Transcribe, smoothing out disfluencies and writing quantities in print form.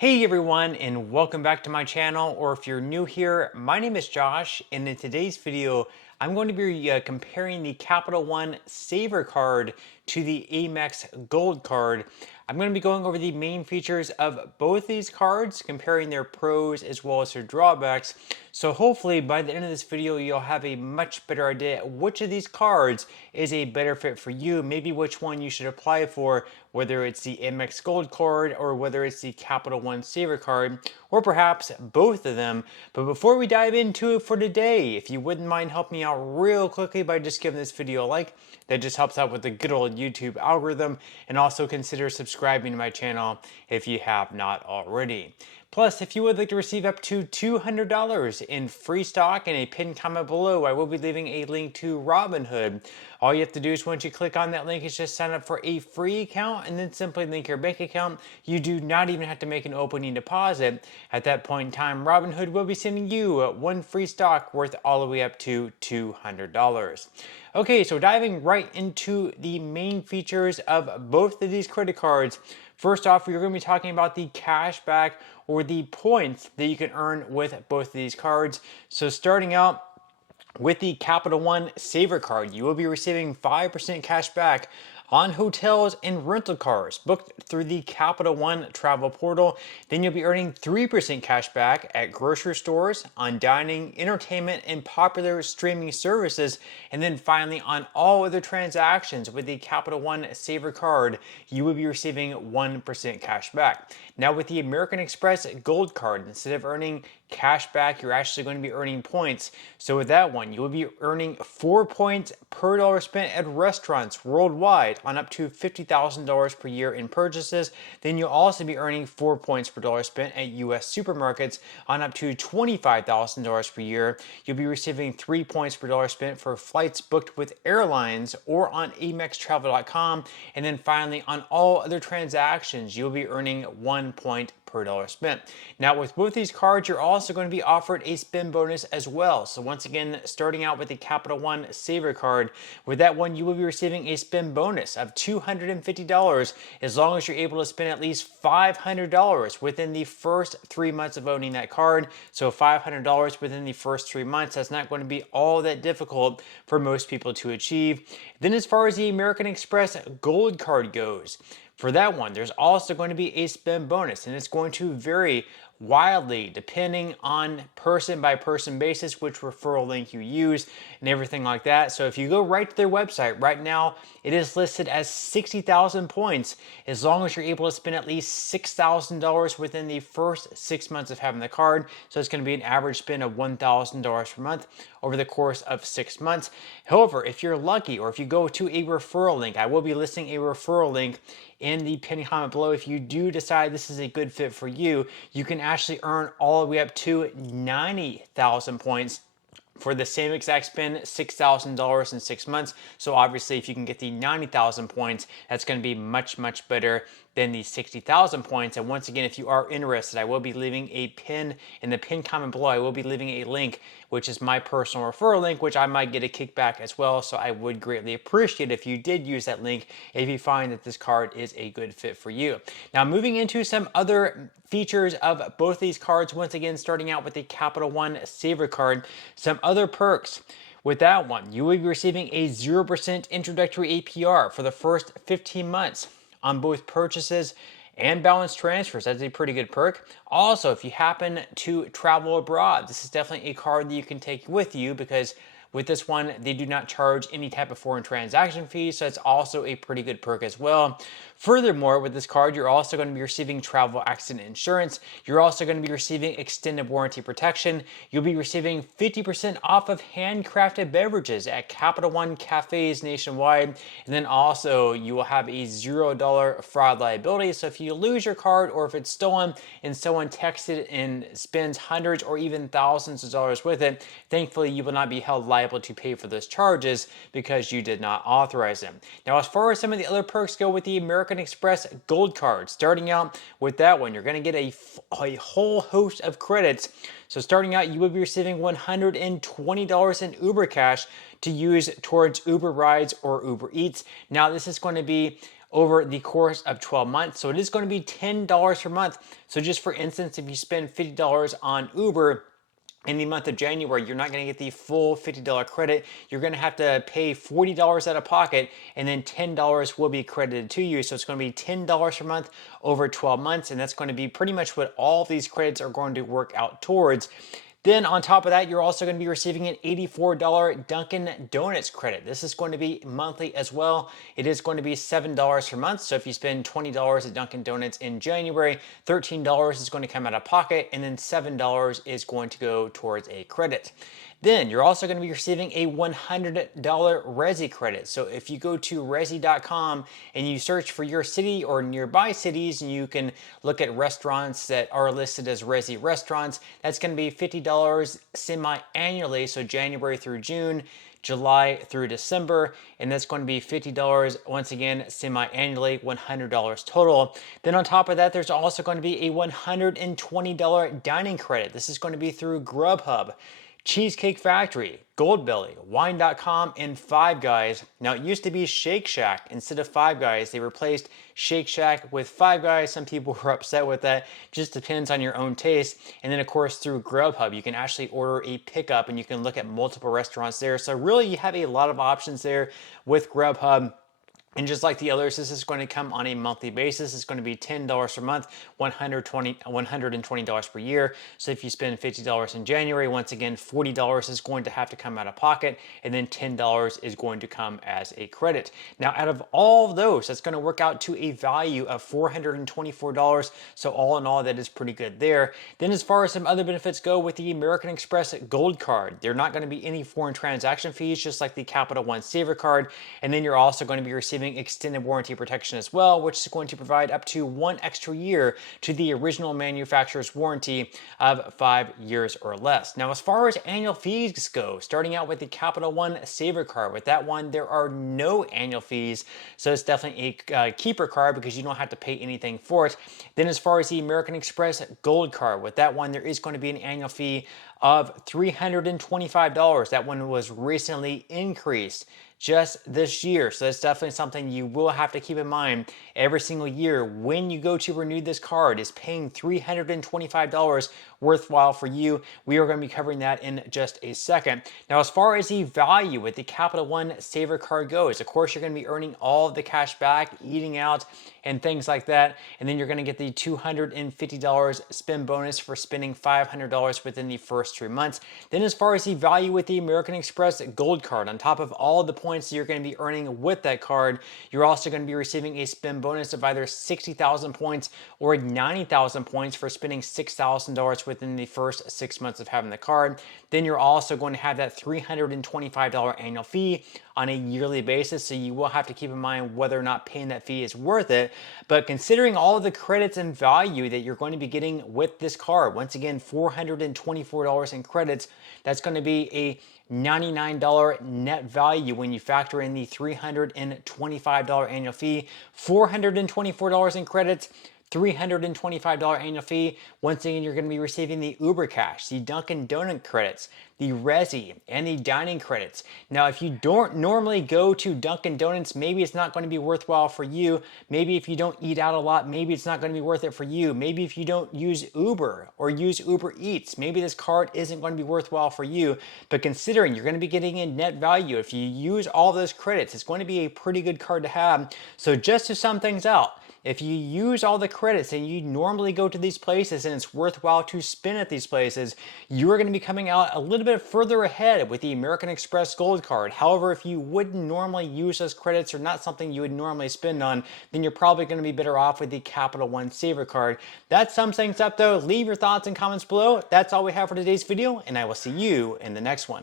Hey everyone, and welcome back to my channel, or if you're new here, my name is Josh, and in today's video I'm going to be comparing the Capital One Savor card to the Amex Gold Card. I'm going to be going over the main features of both these cards, comparing their pros as well as their drawbacks. So hopefully by the end of this video you'll have a much better idea which of these cards is a better fit for you, maybe which one you should apply for, whether it's the Amex Gold Card or whether it's the Capital One Savor card, or perhaps both of them. But before we dive into it for today, if you wouldn't mind helping me out real quickly by just giving this video a like, that just helps out with the good old YouTube algorithm, and also consider subscribing to my channel if you have not already. Plus, if you would like to receive up to $200 in free stock in a pinned comment below, I will be leaving a link to Robinhood. All you have to do is once you click on that link is just sign up for a free account and then simply link your bank account. You do not even have to make an opening deposit. At that point in time, Robinhood will be sending you one free stock worth all the way up to $200. Okay, so diving right into the main features of both of these credit cards. First off, we're going to be talking about the cash back, or the points that you can earn with both of these cards. So starting out with the Capital One Savor card, you will be receiving 5% cash back on hotels and rental cars booked through the Capital One travel portal. Then you'll be earning 3% cash back at grocery stores, on dining, entertainment, and popular streaming services. And then finally, on all other transactions with the Capital One Savor card, you will be receiving 1% cash back. Now with the American Express Gold Card, instead of earning cash back, you're actually going to be earning points. So with that one, you will be earning 4 points per dollar spent at restaurants worldwide on up to $50,000 per year in purchases. Then you'll also be earning 4 points per dollar spent at US supermarkets on up to $25,000 per year. You'll be receiving 3 points per dollar spent for flights booked with airlines or on AmexTravel.com. And then finally, on all other transactions, you'll be earning 1 point per dollar spent. Now with both these cards, you're also going to be offered a spin bonus as well. So once again, starting out with the Capital One Savor card, with that one you will be receiving a spin bonus of $250 as long as you're able to spend at least $500 within the first 3 months of owning that card. So $500 within the first 3 months, that's not going to be all that difficult for most people to achieve. Then as far as the American Express Gold Card goes, for that one, there's also going to be a spin bonus, and it's going to vary wildly depending on person by person basis, which referral link you use and everything like that. So if you go right to their website right now, it is listed as 60,000 points as long as you're able to spend at least $6,000 within the first 6 months of having the card. So it's going to be an average spend of $1,000 per month over the course of 6 months. However, if you're lucky, or if you go to a referral link, I will be listing a referral link in the pinned comment below. If you do decide this is a good fit for you, you can actually earn all the way up to 90,000 points for the same exact spend, $6,000 in 6 months. So obviously if you can get the 90,000 points, that's going to be much, much better than the 60,000 points. And once again, if you are interested, I will be leaving a pin in the pinned comment below. I will be leaving a link, which is my personal referral link, which I might get a kickback as well. So I would greatly appreciate if you did use that link if you find that this card is a good fit for you. Now moving into some other features of both these cards, once again starting out with the Capital One Savor card, some other perks. With that one, you will be receiving a 0% introductory APR for the first 15 months on both purchases and balance transfers. That's a pretty good perk. Also, if you happen to travel abroad, this is definitely a card that you can take with you, because with this one, they do not charge any type of foreign transaction fees, so it's also a pretty good perk as well. Furthermore, with this card, you're also going to be receiving travel accident insurance. You're also going to be receiving extended warranty protection. You'll be receiving 50% off of handcrafted beverages at Capital One cafes nationwide. And then also, you will have a $0 fraud liability. So if you lose your card, or if it's stolen and someone texts it and spends hundreds or even thousands of dollars with it, thankfully you will not be held liable to pay for those charges because you did not authorize them. Now, as far as some of the other perks go with the American Express Gold Card, starting out with that one, you're going to get a whole host of credits. So starting out, you will be receiving $120 in Uber cash to use towards Uber rides or Uber Eats. Now, this is going to be over the course of 12 months. So it is going to be $10 per month. So just for instance, if you spend $50 on Uber, in the month of January, you're not going to get the full $50 credit. You're going to have to pay $40 out of pocket, and then $10 will be credited to you. So it's going to be $10 per month over 12 months, and that's going to be pretty much what all of these credits are going to work out towards. Then on top of that, you're also going to be receiving an $84 Dunkin' Donuts credit. This is going to be monthly as well. It is going to be $7 per month. So if you spend $20 at Dunkin' Donuts in January, $13 is going to come out of pocket, and then $7 is going to go towards a credit. Then you're also going to be receiving a $100 Resi credit. So if you go to resi.com and you search for your city or nearby cities, and you can look at restaurants that are listed as Resi restaurants, that's going to be $50 semi-annually, so January through June, July through December, and that's going to be $50 once again semi-annually, $100 total. Then on top of that, there's also going to be a $120 dining credit. This is going to be through Grubhub, Cheesecake Factory, Goldbelly, Wine.com, and Five Guys. Now, it used to be Shake Shack instead of Five Guys. They replaced Shake Shack with Five Guys. Some people were upset with that. Just depends on your own taste. And then, of course, through Grubhub, you can actually order a pickup, and you can look at multiple restaurants there. So really, you have a lot of options there with Grubhub. And just like the others, this is going to come on a monthly basis. It's going to be $10 per month, $120 per year. So if you spend $50 in January, once again, $40 is going to have to come out of pocket, and then $10 is going to come as a credit. Now, out of all of those, that's going to work out to a value of $424. So all in all, that is pretty good there. Then as far as some other benefits go with the American Express Gold Card, there are not going to be any foreign transaction fees, just like the Capital One Savor Card. And then you're also going to be receiving extended warranty protection as well, which is going to provide up to 1 extra year to the original manufacturer's warranty of 5 years or less. Now, as far as annual fees go, starting out with the Capital One Savor Card, with that one, there are no annual fees. So it's definitely a keeper card because you don't have to pay anything for it. Then as far as the American Express Gold Card, with that one, there is going to be an annual fee of $325. That one was recently increased just this year. So that's definitely something you will have to keep in mind every single year when you go to renew this card. Is paying $325 worthwhile for you? We are going to be covering that in just a second. Now, as far as the value with the Capital One Savor Card goes, of course, you're going to be earning all of the cash back, eating out, and things like that. And then you're going to get the $250 spend bonus for spending $500 within the first 3 months. Then as far as the value with the American Express Gold Card, on top of all the points you're going to be earning with that card, you're also going to be receiving a spend bonus of either 60,000 points or 90,000 points for spending $6,000 within the first 6 months of having the card. Then you're also going to have that $325 annual fee on a yearly basis, so you will have to keep in mind whether or not paying that fee is worth it. But considering all of the credits and value that you're going to be getting with this card, once again, $424 in credits, that's going to be a $99 net value when you factor in the $325 annual fee, $424 in credits, $325 annual fee. Once again, you're going to be receiving the Uber Cash, the Dunkin' Donut credits, the Resi, and the dining credits. Now, if you don't normally go to Dunkin' Donuts, maybe it's not going to be worthwhile for you. Maybe if you don't eat out a lot, maybe it's not going to be worth it for you. Maybe if you don't use Uber or use Uber Eats, maybe this card isn't going to be worthwhile for you. But considering you're going to be getting in net value, if you use all those credits, it's going to be a pretty good card to have. So just to sum things out, if you use all the credits and you normally go to these places and it's worthwhile to spend at these places, you are going to be coming out a little bit further ahead with the American Express Gold Card. However, if you wouldn't normally use those credits or not something you would normally spend on, then you're probably going to be better off with the Capital One Savor Card. That sums things up though. Leave your thoughts and comments below. That's all we have for today's video, and I will see you in the next one.